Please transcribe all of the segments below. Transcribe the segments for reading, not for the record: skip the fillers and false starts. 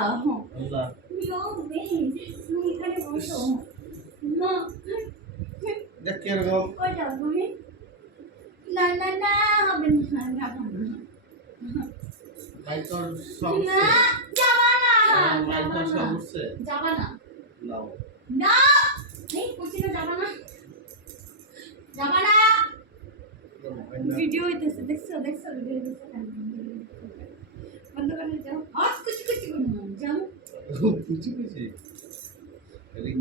আল্লাহ তুমি এখানে বসো না দেখ কিরকম কই যাও তুমি না না না হবে না যাবো না মাইকর সব না যাবা না মাইকর সব উঠছে যাবা না নাও না এই কোচিনে যাবা না যাবা না ভিডিও হইতেছে দেখছো দেখছো ভিডিও হইতেছে বন্ধ করে যাও আজ কুচি কুচি করো যাও কুচি কুচি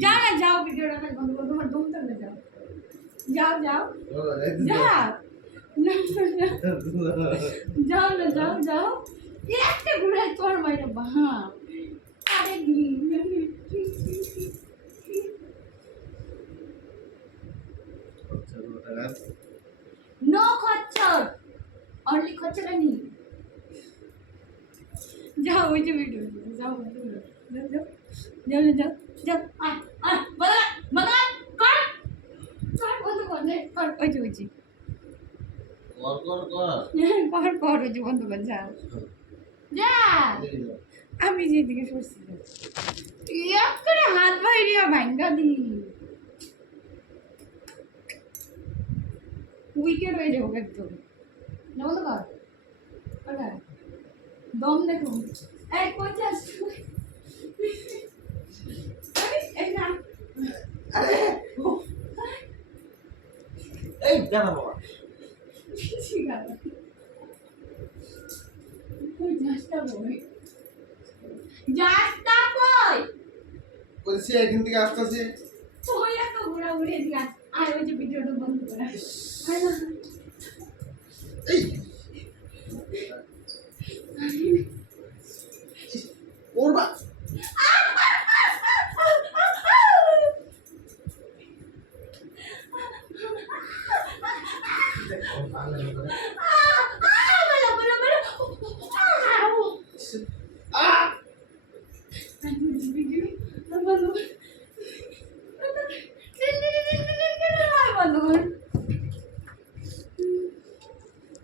যাও না যাও ভিডিওটা বন্ধ করো তোমার দম থাকবে যাও যাও যাও যাও যাও না যাও যাও একটা ঘুরে তোর মাইরে বাহা আরে নো খচ্চর অনলি খচ্চরা নি যাও ওই যে ভিডিও যাও যাও যাও যাও যাও যাও আয় আয় বলা বলা কর কর বন্ধ কর নে কর ওই যে কর ওই যে বন্ধ কর যাও যা আমি যেদিকে সরছি এক করে হাত বাইরিয়া ভাঙ্গা দি উইকেট হয়ে যাবো একদম বন্ধ কর ওটা দম দেখো এই কোচাস এই না আরে এই দাঁড়া বাবা ঠিক আছে কই যাসটা বই যাসটা কই বলছি এখান থেকে আসতেছে তুই এত ঘোরা ঘুরে দিয়া আর ওই যে ভিডিওটা বন্ধ করে আয় না এই ওরবা